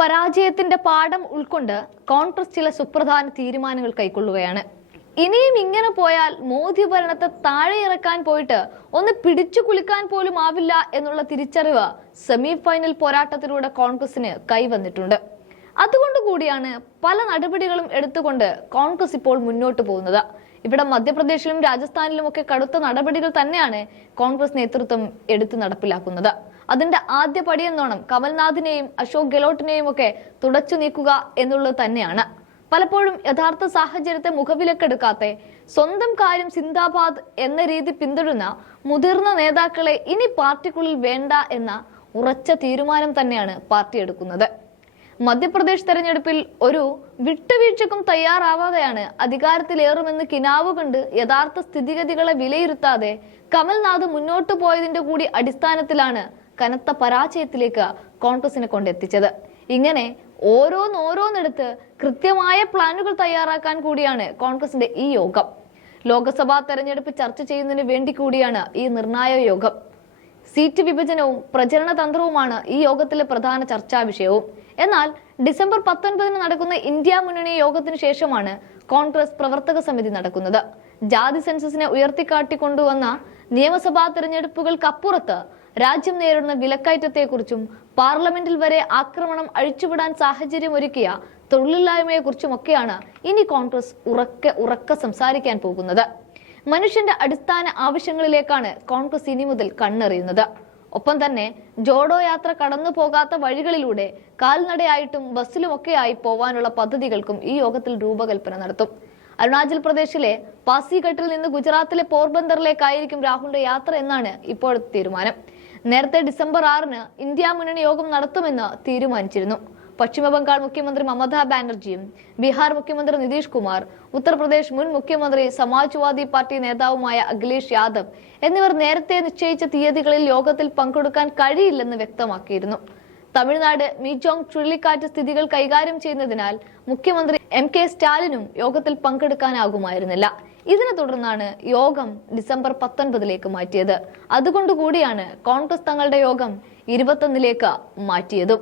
പരാജയത്തിന്റെ പാഠം ഉൾക്കൊണ്ട് കോൺഗ്രസ് ചില സുപ്രധാന തീരുമാനങ്ങൾ കൈക്കൊള്ളുകയാണ്. ഇനിയും ഇങ്ങനെ പോയാൽ മോദി ഭരണത്തെ താഴെ ഇറക്കാൻ പോയിട്ട് ഒന്ന് പിടിച്ചു കുലുക്കാൻ പോലും ആവില്ല എന്നുള്ള തിരിച്ചറിവ് സെമി ഫൈനൽ പോരാട്ടത്തിലൂടെ കോൺഗ്രസിന് കൈവന്നിട്ടുണ്ട്. അതുകൊണ്ട് കൂടിയാണ് പല നടപടികളും എടുത്തുകൊണ്ട് കോൺഗ്രസ് ഇപ്പോൾ മുന്നോട്ട് പോകുന്നത്. ഇവിടെ മധ്യപ്രദേശിലും രാജസ്ഥാനിലും ഒക്കെ കടുത്ത നടപടികൾ തന്നെയാണ് കോൺഗ്രസ് നേതൃത്വം എടുത്തു നടപ്പിലാക്കുന്നത്. അതിന്റെ ആദ്യ പടിയെന്നോണം കമൽനാഥിനെയും അശോക് ഗെലോട്ടിനെയും ഒക്കെ തുടച്ചു നീക്കുക എന്നുള്ളത് തന്നെയാണ്. പലപ്പോഴും യഥാർത്ഥ സാഹചര്യത്തെ മുഖവിലക്കെടുക്കാത്ത സ്വന്തം കാര്യം സിന്ദാബാദ് എന്ന രീതി പിന്തുടരുന്ന മുതിർന്ന നേതാക്കളെ ഇനി പാർട്ടിക്കുള്ളിൽ വേണ്ട എന്ന ഉറച്ച തീരുമാനം തന്നെയാണ് പാർട്ടി എടുക്കുന്നത്. മധ്യപ്രദേശ് തെരഞ്ഞെടുപ്പിൽ ഒരു വിട്ടുവീഴ്ചക്കും തയ്യാറാവാതെയാണ് അധികാരത്തിലേറുമെന്ന് കിനാവ് കണ്ട് യഥാർത്ഥ സ്ഥിതിഗതികളെ വിലയിരുത്താതെ കമൽനാഥ് മുന്നോട്ടു പോയതിന്റെ കൂടി അടിസ്ഥാനത്തിലാണ് കനത്ത പരാജയത്തിലേക്ക് കോൺഗ്രസിനെ കൊണ്ടെത്തിച്ചത്. ഇങ്ങനെ ഓരോന്നോരോന്നെടുത്ത് കൃത്യമായ പ്ലാനുകൾ തയ്യാറാക്കാൻ കൂടിയാണ് കോൺഗ്രസിന്റെ ഈ യോഗം. ലോക്സഭാ തെരഞ്ഞെടുപ്പ് ചർച്ച ചെയ്യുന്നതിന് വേണ്ടി കൂടിയാണ് ഈ നിർണായക യോഗം. സീറ്റ് വിഭജനവും പ്രചരണ തന്ത്രവുമാണ് ഈ യോഗത്തിലെ പ്രധാന ചർച്ചാ വിഷയവും. എന്നാൽ ഡിസംബർ പത്തൊൻപതിന് നടക്കുന്ന ഇന്ത്യ മുന്നണി യോഗത്തിന് ശേഷമാണ് കോൺഗ്രസ് പ്രവർത്തക സമിതി നടക്കുന്നത്. ജാതി സെൻസസിനെ ഉയർത്തിക്കാട്ടിക്കൊണ്ടുവന്ന നിയമസഭാ തെരഞ്ഞെടുപ്പുകൾക്കപ്പുറത്ത് രാജ്യം നേരിടുന്ന വിലക്കയറ്റത്തെക്കുറിച്ചും പാർലമെന്റിൽ വരെ ആക്രമണം അഴിച്ചുവിടാൻ സാഹചര്യം ഒരുക്കിയ തൊഴിലില്ലായ്മയെക്കുറിച്ചുമൊക്കെയാണ് ഇനി കോൺഗ്രസ് ഉറക്കെ ഉറക്കെ സംസാരിക്കാൻ പോകുന്നത്. മനുഷ്യന്റെ അടിസ്ഥാന ആവശ്യങ്ങളിലേക്കാണ് കോൺഗ്രസ് ഇനി മുതൽ കണ്ണെറിയുന്നത്. ഒപ്പം തന്നെ ജോഡോ യാത്ര കടന്നു പോകാത്ത വഴികളിലൂടെ കാൽനടയായിട്ടും ബസ്സിലുമൊക്കെയായി പോവാനുള്ള പദ്ധതികൾക്കും ഈ യോഗത്തിൽ രൂപകൽപ്പന നടത്തും. അരുണാചൽ പ്രദേശിലെ പാസിഘട്ടിൽ നിന്ന് ഗുജറാത്തിലെ പോർബന്ദറിലേക്കായിരിക്കും രാഹുലിന്റെ യാത്ര എന്നാണ് ഇപ്പോഴത്തെ തീരുമാനം. നേരത്തെ ഡിസംബർ ആറിന് ഇന്ത്യ മുന്നണി യോഗം നടത്തുമെന്ന് തീരുമാനിച്ചിരുന്നു. പശ്ചിമബംഗാൾ മുഖ്യമന്ത്രി മമതാ ബാനർജിയും ബീഹാർ മുഖ്യമന്ത്രി നിതീഷ് കുമാർ ഉത്തർപ്രദേശ് മുൻ മുഖ്യമന്ത്രി സമാജ്വാദി പാർട്ടി നേതാവുമായ അഖിലേഷ് യാദവ് എന്നിവർ നേരത്തെ നിശ്ചയിച്ച തീയതികളിൽ യോഗത്തിൽ പങ്കെടുക്കാൻ കഴിയില്ലെന്ന് വ്യക്തമാക്കിയിരുന്നു. തമിഴ്നാട് മിജോങ് ചുഴലിക്കാറ്റ് സ്ഥിതികൾ കൈകാര്യം ചെയ്യുന്നതിനാൽ മുഖ്യമന്ത്രി എം കെ സ്റ്റാലിനും യോഗത്തിൽ പങ്കെടുക്കാനാകുമായിരുന്നില്ല. ഇതിനെ തുടർന്നാണ് യോഗം ഡിസംബർ പത്തൊൻപതിലേക്ക് മാറ്റിയത്. അതുകൊണ്ടുകൂടിയാണ് കോൺഗ്രസ് തങ്ങളുടെ യോഗം ഇരുപത്തൊന്നിലേക്ക് മാറ്റിയതും.